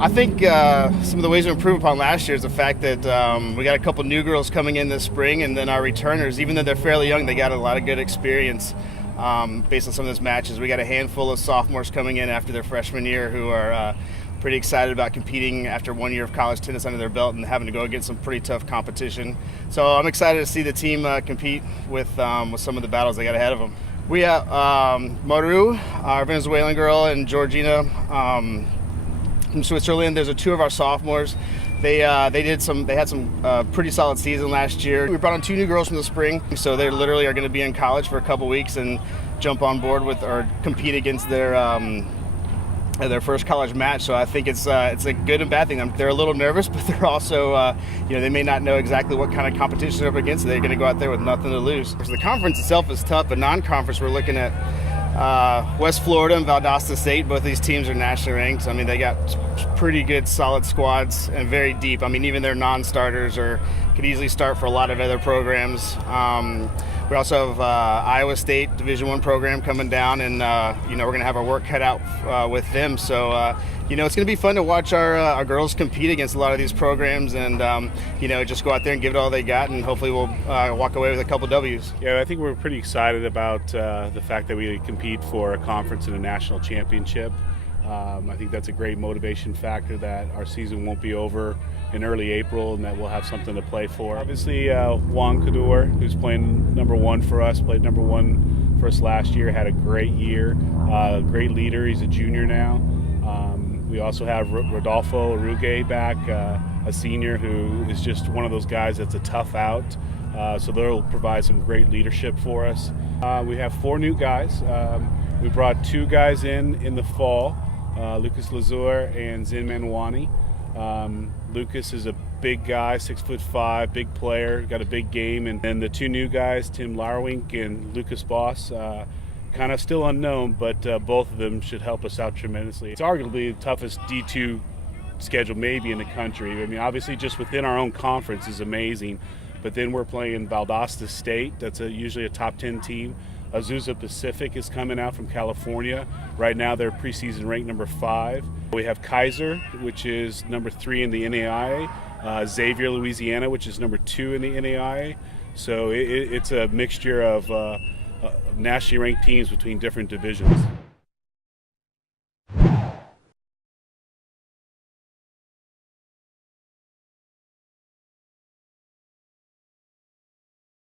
I think some of the ways to improve upon last year is the fact that we got a couple new girls coming in this spring, and then our returners, even though they're fairly young, they got a lot of good experience based on some of those matches. We got a handful of sophomores coming in after their freshman year who are pretty excited about competing after 1 year of college tennis under their belt and having to go against some pretty tough competition. So I'm excited to see the team compete with some of the battles they got ahead of them. We have Maru, our Venezuelan girl, and Georgina from Switzerland. There's two of our sophomores. They had some pretty solid season last year. We brought on two new girls from the spring, so they literally are going to be in college for a couple weeks and jump on board with or compete against their first college match. So I think it's a good and bad thing. They're a little nervous, but they're also they may not know exactly what kind of competition they're up against. So they're going to go out there with nothing to lose. So the conference itself is tough, but non-conference we're looking at West Florida and Valdosta State. Both these teams are nationally ranked. I mean, they got pretty good, solid squads and very deep. I mean, even their non-starters could easily start for a lot of other programs. We also have Iowa State Division I program coming down, and we're going to have our work cut out with them. So it's going to be fun to watch our girls compete against a lot of these programs, and just go out there and give it all they got, and hopefully we'll walk away with a couple W's. Yeah, I think we're pretty excited about the fact that we compete for a conference and a national championship. I think that's a great motivation factor that our season won't be over in early April and that we'll have something to play for. Obviously, Juan Cador, who's playing number one for us, played number one for us last year, had a great year, great leader. He's a junior now. We also have Rodolfo Arugue back, a senior who is just one of those guys that's a tough out. So they'll provide some great leadership for us. We have four new guys. We brought two guys in the fall, Lucas Lazur and Zin Manwani. Lucas is a big guy, 6'5", big player, got a big game. And then the two new guys, Tim Larwink and Lucas Boss, kind of still unknown, but both of them should help us out tremendously. It's arguably the toughest D2 schedule maybe in the country. I mean, obviously just within our own conference is amazing, but then we're playing Valdosta State. That's usually a top 10 team. Azusa Pacific is coming out from California. Right now they're preseason ranked number 5. We have Kaiser, which is number 3 in the NAIA. Xavier, Louisiana, which is number 2 in the NAIA. So it's a mixture of nationally ranked teams between different divisions.